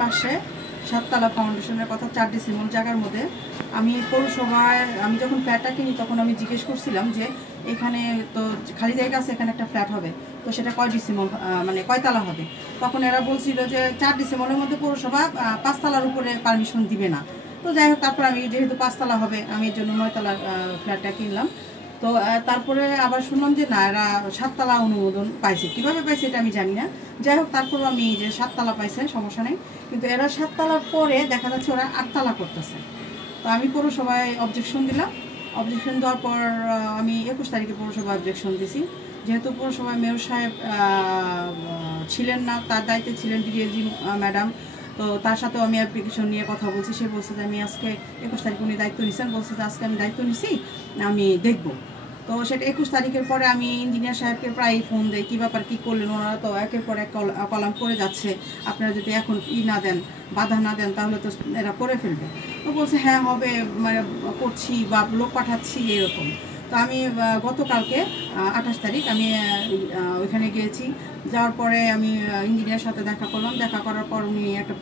পাশে সাততলা ফাউন্ডেশনের কথা 4 ডিসিমল জায়গার মধ্যে আমি পৌরসভায় আমি যখন ফ্ল্যাটটা কিনি তখন আমি জিজ্ঞেস করছিলাম যে এখানে তো খালি জায়গা আছে, এখানে একটা ফ্ল্যাট হবে, তো সেটা কয় ডিসিমল মানে কয়তলা হবে। তখন এরা বলছিল যে 4 ডিসিমলের মধ্যে পৌরসভা 5 তলার উপরে পারমিশন দিবে না। তো যাই হোক, তারপর আমি যেহেতু 5 তলা হবে আমি এর জন্য 9 তলার ফ্ল্যাটটা কিনলাম। তো তারপরে আবার শুনলাম যে না, এরা 7 তলা অনুমোদন পাইছে, কীভাবে পাইছে এটা আমি জানি না। যাই হোক, তারপর আমি যে 7 তলা পাইছে সমস্যা নেই, কিন্তু এরা 7 তলার পরে দেখা যাচ্ছে ওরা 8 তলা করতেছে। তো আমি পৌরসভায় অবজেকশন দিলাম। অবজেকশন দেওয়ার পর আমি 21 তারিখে পৌরসভায় অবজেকশন দিছি। যেহেতু পৌরসভায় মেয়র সাহেব ছিলেন না, তার দায়িত্বে ছিলেন ডিএজি ম্যাডাম, তো তার সাথেও আমি অ্যাপ্লিকেশন নিয়ে কথা বলছি। সে বলছে যে আমি আজকে 21 তারিখ উনি দায়িত্ব নিয়েছেন, বলছে যে আজকে আমি দায়িত্ব নিছি, আমি দেখব। তো সেটা 21 তারিখের পরে আমি ইঞ্জিনিয়ার সাহেবকে প্রায়ই ফোন দেই, কী ব্যাপার, কী করলেন। ওনারা তো একের পর এক কলাম করে যাচ্ছে, আপনারা যদি এখন না দেন, বাধা না দেন, তাহলে তো এরা করে ফেলবে। তো বলছে হ্যাঁ হবে, মানে করছি বা লোক পাঠাচ্ছি এরকম। তো আমি গতকালকে 28 তারিখ আমি ওইখানে গিয়েছি। যাওয়ার পরে আমি ইঞ্জিনিয়ার সাথে দেখা করলাম। দেখা করার পর উনি একটা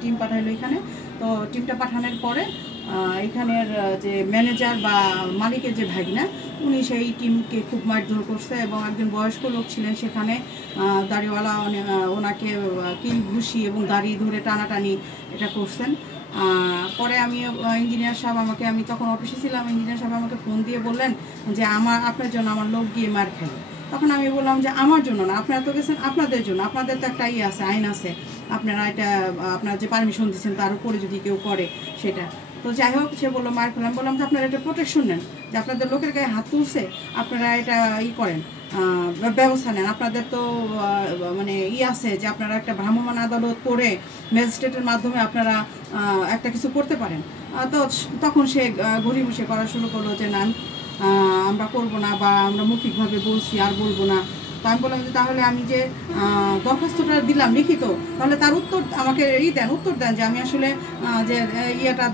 টিম পাঠাইলো এখানে। তো টিমটা পাঠানোর পরে এখানের যে ম্যানেজার বা মালিকের যে ভাগনা, উনি সেই টিমকে খুব মারধর করছে এবং একজন বয়স্ক লোক ছিলেন সেখানে, দাড়িওয়ালা, ওনাকে কিল ঘুষি এবং দাড়ি ধরে টানাটানি এটা করছেন। পরে আমি ইঞ্জিনিয়ার সাহেব আমি তখন অফিসে ছিলাম, ইঞ্জিনিয়ার সাহেব আমাকে ফোন দিয়ে বললেন যে আপনার জন্য আমার লোক গিয়ে মার খাবে। তখন আমি বললাম যে আমার জন্য না, আপনারা তো গেছেন আপনাদের জন্য, আপনাদের তো একটা আছে, আইন আছে, আপনারা এটা আপনার যে পারমিশন দিচ্ছেন তার উপরে যদি কেউ করে সেটা। তো যাই হোক, সে বললো মার খেলাম। বললাম যে আপনারা এটা প্রোটেকশন নেন, যে আপনাদের লোকের গায়ে হাত তুলছে, আপনারা এটা করেন, ব্যবস্থা নেন। আপনাদের তো মানে আছে যে আপনারা একটা ভ্রাম্যমাণ আদালত করে ম্যাজিস্ট্রেটের মাধ্যমে আপনারা একটা কিছু করতে পারেন। তো তখন সে ঘড়িমুষে করা শুরু করলো যে না, আমরা করবো না, বা আমরা মৌখিকভাবে বলছি আর বলবো না। তো আমি বললাম যে তাহলে আমি যে দরখাস্তটা দিলাম লিখিত, তাহলে তার উত্তর আমাকে উত্তর দেন যে আমি আসলে যে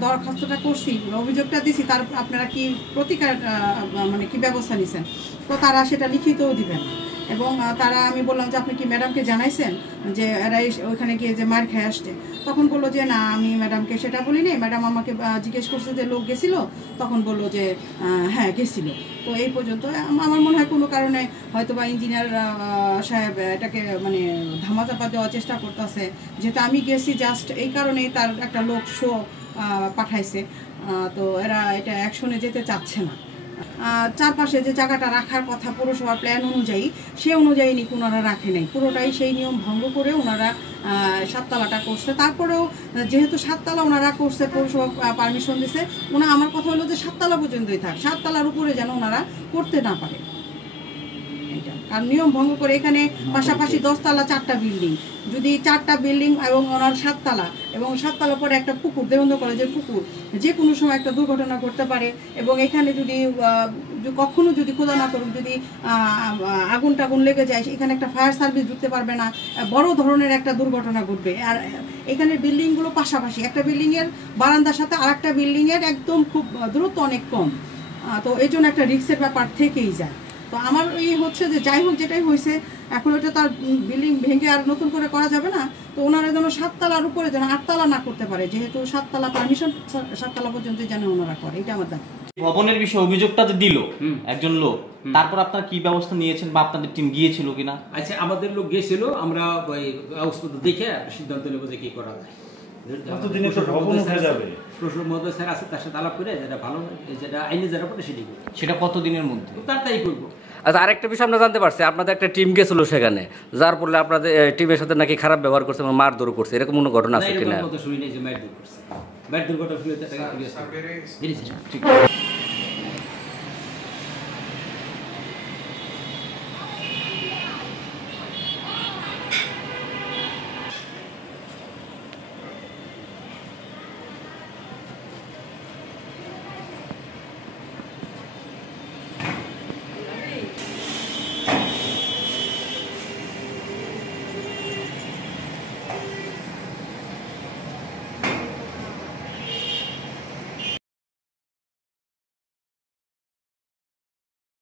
দরখাস্তটা করছি, অভিযোগটা দিছি, তার আপনারা কি প্রতিকার মানে কি ব্যবস্থা নিছেন। তো তারা সেটা লিখিতও দিবেন। এবং আমি বললাম যে আপনি কি ম্যাডামকে জানাইছেন যে এরা ওইখানে গিয়ে যে মার খেয়ে আসছে। তখন বললো যে না, আমি ম্যাডামকে সেটা বলিনি, ম্যাডাম আমাকে জিজ্ঞেস করছে যে লোক গেছিল, তখন বললো যে হ্যাঁ গেছিল। তো এই পর্যন্ত। আমার মনে হয় কোনো কারণে হয়তো বা ইঞ্জিনিয়ার সাহেব এটাকে মানে ধামাচাপা দেওয়ার চেষ্টা করতেছে, যেহেতু আমি গেছি জাস্ট এই কারণেই তার একটা লোক শো পাঠাইছে। তো এরা এটা অ্যাকশনে যেতে চাচ্ছে না। চারপাশে যে জায়গাটা রাখার কথা পৌরসভার প্ল্যান অনুযায়ী, সে অনুযায়ী নাকি ওনারা রাখে নাই, পুরোটাই সেই নিয়ম ভঙ্গ করে ওনারা 7 তলাটা করছে। তারপরেও যেহেতু 7 তলা ওনারা করছে, পৌরসভা পারমিশন দিছে, আমার কথা হলো যে 7 তলা পর্যন্তই থাক, 7 তলার উপরে যেন ওনারা করতে না পারে। আর নিয়ম ভঙ্গ করে এখানে পাশাপাশি 10 তলা 4টা বিল্ডিং, যদি 4টা বিল্ডিং এবং ওনার 7 তলা এবং 7 তলা পরে একটা পুকুর, দেবেন্দ্র কলেজের পুকুর, যে কোনো সময় একটা দুর্ঘটনা ঘটতে পারে। এবং এখানে যদি কখনো যদি খোদা না করুক যদি আগুন টাগুন লেগে যায়, এখানে একটা ফায়ার সার্ভিস ঢুকতে পারবে না, বড় ধরনের একটা দুর্ঘটনা ঘটবে। আর এখানে বিল্ডিংগুলো পাশাপাশি, একটা বিল্ডিংয়ের বারান্দার সাথে আর একটা বিল্ডিংয়ের একদম খুব দূরত্ব অনেক কম। তো এই জন্য একটা রিস্কের ব্যাপার থেকেই যায়। তো আমার হচ্ছে যে যাই হোক, যেটাই হয়েছে এখন ওটা তার বিল্ডিং ভেঙে আর নতুন করে করা যাবে না। তো ওনারা যেন 7 তলার উপরে যেন 8 তলা না করতে পারে, যেহেতু 7 তলা পারমিশন 7 তলা পর্যন্ত যেন ওনারা করে, এটা আমার দাবি। ভবনের বিষয়ে অভিযোগটা যে দিল একজন লোক, তারপর আপনারা কি ব্যবস্থা নিয়েছেন বা আপনাদের টিম গিয়েছিল কিনা? আচ্ছা, আমাদের লোক গিয়েছিল, আমরা ওই কাগজপত্র দেখে সিদ্ধান্ত নেবো যে কি করা যায়। স্যার আছে, তার সাথে আলাপ করে যেটা ভালো, যেটা আইনে যারা পড়ে সেটা কতদিনের মধ্যে তাই করবো। আচ্ছা, আরেকটা বিষয় আমরা জানতে পারছি, আপনাদের একটা টিম গেছিল সেখানে, যার ফলে আপনাদের টিমের সাথে নাকি খারাপ ব্যবহার করছে এবং মারধর করছে, এরকম কোনো ঘটনা আছে কিনা? শুনি নাই যে মারধর করছে, মারধর ঘটনা শুনে